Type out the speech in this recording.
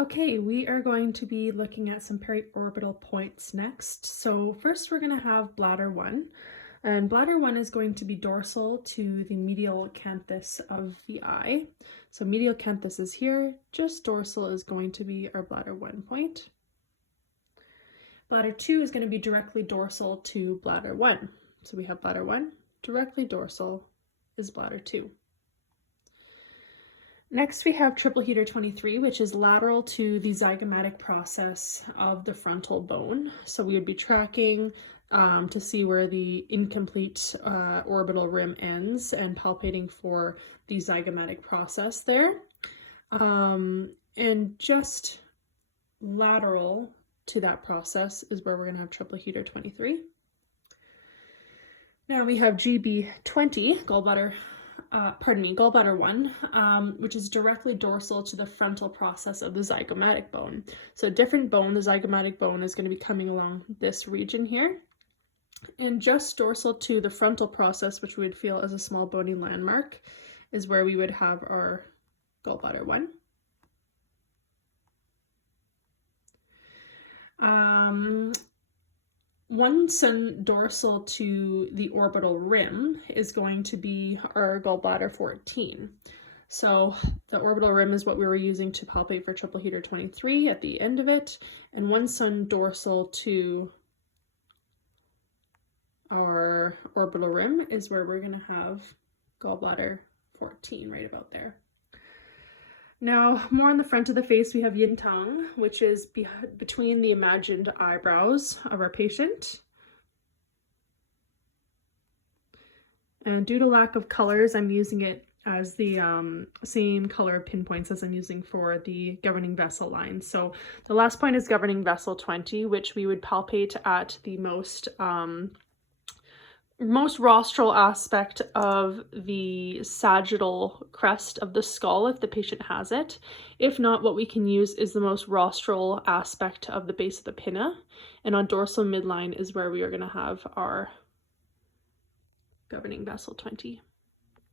Okay, we are going to be looking at some periorbital points next. So first we're going to have bladder 1. And bladder 1 is going to be dorsal to the medial canthus of the eye. So medial canthus is here, just dorsal is going to be our bladder 1 point. Bladder 2 is going to be directly dorsal to bladder 1. So we have bladder 1, directly dorsal is bladder 2. Next we have triple heater 23, which is lateral to the zygomatic process of the frontal bone. So we would be tracking to see where the incomplete orbital rim ends and palpating for the zygomatic process there. And just lateral to that process is where we're going to have triple heater 23. Now we have GB20, gallbladder 1, which is directly dorsal to the frontal process of the zygomatic bone. So different bone, the zygomatic bone is going to be coming along this region here. And just dorsal to the frontal process, which we would feel as a small bony landmark, is where we would have our gallbladder 1. One sun dorsal to the orbital rim is going to be our gallbladder 14. So the orbital rim is what we were using to palpate for triple heater 23 at the end of it, and one sun dorsal to our orbital rim is where we're going to have gallbladder 14, right about there. Now, more on the front of the face, we have yin tang, which is between the imagined eyebrows of our patient. And due to lack of colors, I'm using it as the same color pinpoints as I'm using for the governing vessel line. So the last point is governing vessel 20, which we would palpate at the most rostral aspect of the sagittal crest of the skull if the patient has it. If not, what we can use is the most rostral aspect of the base of the pinna, and on dorsal midline is where we are going to have our governing vessel 20.